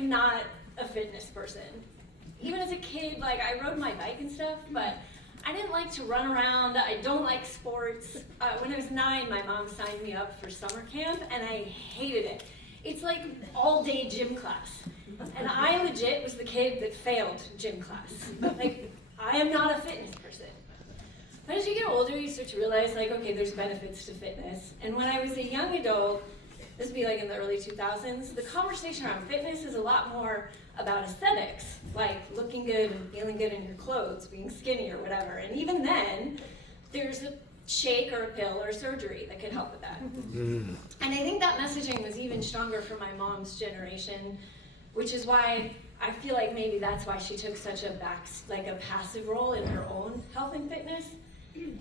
am not a fitness person. Even as a kid, like I rode my bike and stuff, but I didn't like to run around. I don't like sports. When I was 9, my mom signed me up for summer camp, and I hated it. It's like all-day gym class. And I legit was the kid that failed gym class. Like, I am not a fitness person. But as you get older, you start to realize, like, okay, there's benefits to fitness. And when I was a young adult, this would be like in the early 2000s, the conversation around fitness is a lot more about aesthetics, like looking good and feeling good in your clothes, being skinny or whatever. And even then, there's a shake or a pill or surgery that can help with that. And I think that messaging was even stronger for my mom's generation, which is why I feel like maybe that's why she took such a passive role in her own health and fitness.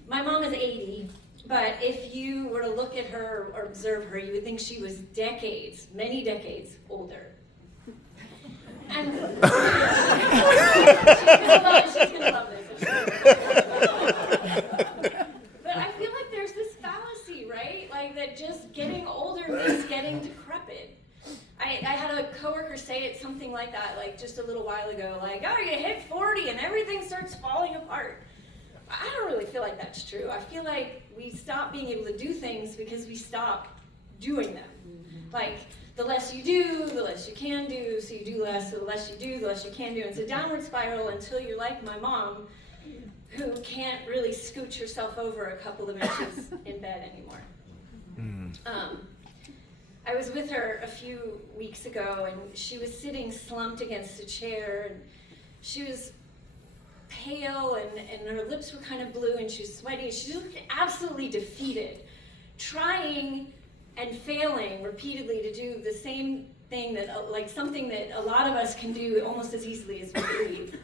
My mom is 80, but if you were to look at her or observe her, you would think she was decades, many decades older. And she's gonna love this. But I feel like there's this fallacy, right? Like that just getting older means getting decrepit. I had a coworker say it something like that, like just a little while ago, like, oh, you hit 40 and everything starts falling apart. I don't really feel like that's true. I feel like we stop being able to do things because we stop doing them. Like, the less you do, the less you can do, so you do less, so the less you do, the less you can do. It's a downward spiral until you're like my mom, who can't really scooch herself over a couple of inches in bed anymore. I was with her a few weeks ago, and she was sitting slumped against a chair, and she was pale, and her lips were kind of blue, and she was sweaty. She looked absolutely defeated, trying and failing repeatedly to do the same thing that, like something that a lot of us can do almost as easily as we breathe.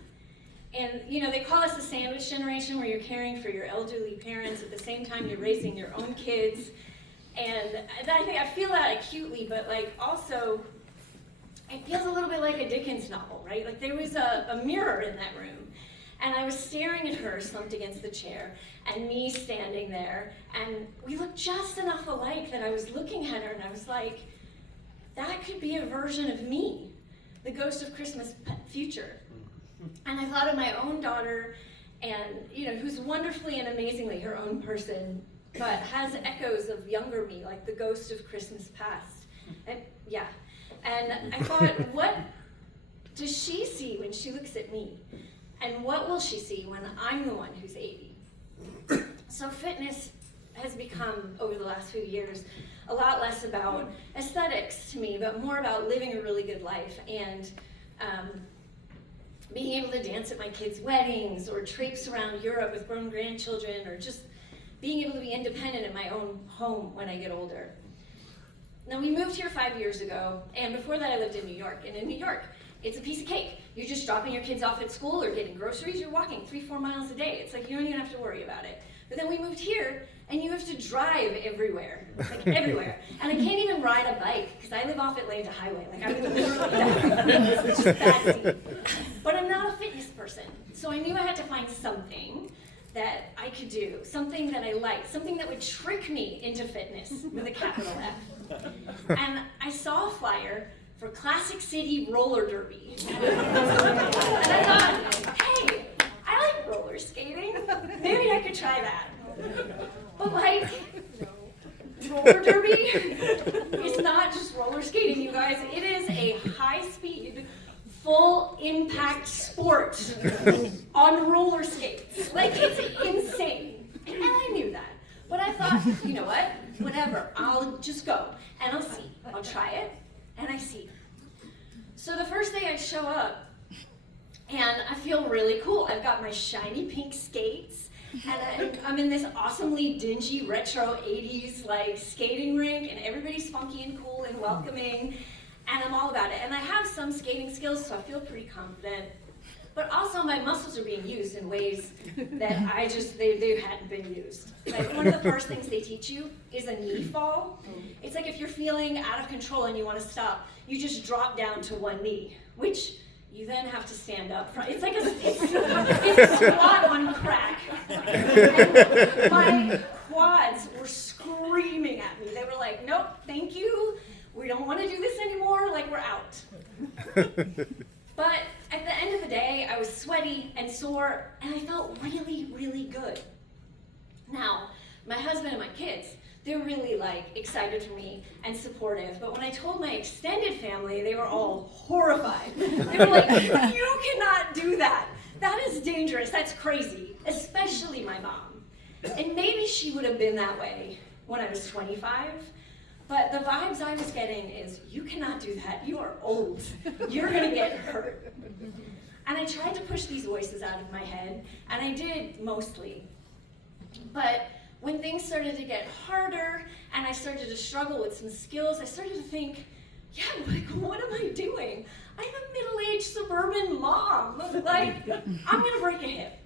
And you know, they call us the sandwich generation, where you're caring for your elderly parents at the same time you're raising your own kids. And I feel that acutely, but like also, it feels a little bit like a Dickens novel, right? Like there was a mirror in that room, and I was staring at her slumped against the chair, and me standing there, and we looked just enough alike that I was looking at her, and I was like, that could be a version of me, the ghost of Christmas future. And I thought of my own daughter, and you know, who's wonderfully and amazingly her own person, but has echoes of younger me, like the ghost of Christmas past. And I thought, what does she see when she looks at me? And what will she see when I'm the one who's 80? So fitness has become, over the last few years, a lot less about aesthetics to me, but more about living a really good life and being able to dance at my kids' weddings, or traipse around Europe with grown grandchildren, or just being able to be independent in my own home when I get older. Now, we moved here 5 years ago, and before that I lived in New York. And in New York, it's a piece of cake. You're just dropping your kids off at school or getting groceries, you're walking 3-4 miles a day. It's like you don't even have to worry about it. But then we moved here, and you have to drive everywhere, like everywhere. And I can't even ride a bike, because I live off Atlanta Highway. Like I would literally die. It's just that deep. But I'm not a fitness person, so I knew I had to find something that I could do, something that I liked, something that would trick me into fitness with a capital F. And I saw a flyer for Classic City Roller Derby. And I thought, hey, I like roller skating. Maybe I could try that. But like, roller derby is not just roller skating, you guys. It is a high-speed, full impact sport on roller skates. Like, it's insane. And I knew that. But I thought, you know what? Whatever. I'll just go. And I'll see. I'll try it. And I see. So the first day I show up, and I feel really cool. I've got my shiny pink skates, and I'm in this awesomely dingy retro 80s like skating rink, and everybody's funky and cool and welcoming, and I'm all about it. And I have some skating skills, so I feel pretty confident. But also my muscles are being used in ways that they hadn't been used. Like one of the first things they teach you is a knee fall. It's like if you're feeling out of control and you want to stop, you just drop down to one knee, which you then have to stand up. It's like it's a squat on crack. And my quads were screaming at me. They were like, nope, thank you. we don't want to do this anymore, like we're out. But at the end of the day, I was sweaty and sore, and I felt really, really good. Now, my husband and my kids, they're really like excited for me and supportive, but when I told my extended family, they were all horrified. They were like, you cannot do that. That is dangerous, that's crazy, especially my mom. And maybe she would have been that way when I was 25, but the vibes I was getting is, you cannot do that, you are old, you're gonna get hurt. And I tried to push these voices out of my head, and I did mostly. But when things started to get harder, and I started to struggle with some skills, I started to think, yeah, like, what am I doing? I'm a middle-aged suburban mom, like, I'm gonna break a hip.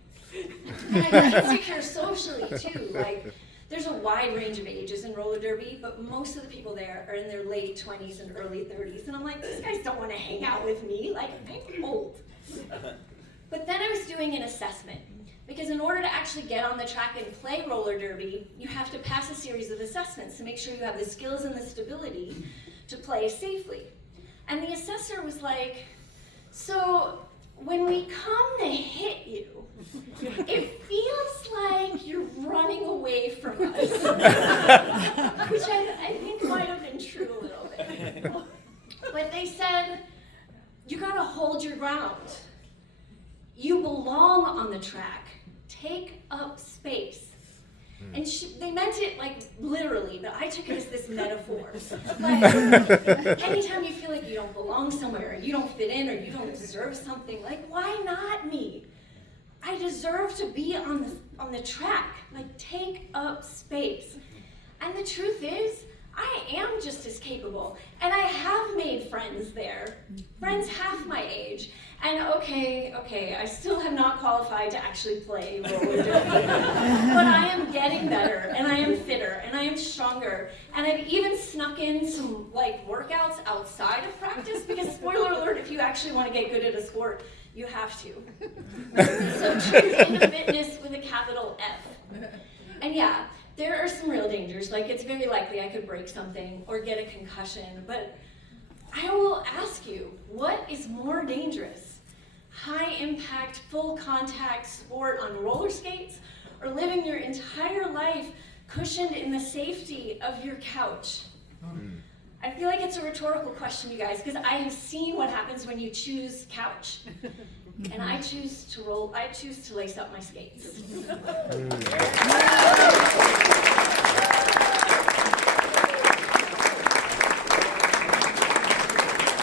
And I got insecure socially too, like, there's a wide range of ages in roller derby, but most of the people there are in their late 20s and early 30s, and I'm like, these guys don't want to hang out with me, like, I'm old. But then I was doing an assessment, because in order to actually get on the track and play roller derby, you have to pass a series of assessments to make sure you have the skills and the stability to play safely. And the assessor was like, so when we come to hit you, it feels like you're running away from us. Which I think might have been true a little bit. But they said, you gotta hold your ground. You belong on the track. Take up space. And they meant it like literally, but I took it as this metaphor. Like, anytime you feel like you don't belong somewhere, or you don't fit in, or you don't deserve something, like, why not me? I deserve to be on the track. Like, take up space. And the truth is, I am just as capable, and I have made friends there, friends half my age, and okay, I still have not qualified to actually play roller derby, but I am getting better, and I am fitter, and I am stronger, and I've even snuck in some like workouts outside of practice, because spoiler alert, if you actually want to get good at a sport, you have to. So choose into fitness with a capital F. And yeah, there are some real dangers, like it's very likely I could break something or get a concussion, but I will ask you, what is more dangerous? High impact, full contact sport on roller skates, or living your entire life cushioned in the safety of your couch? I feel like it's a rhetorical question, you guys, because I have seen what happens when you choose couch. And I choose to lace up my skates.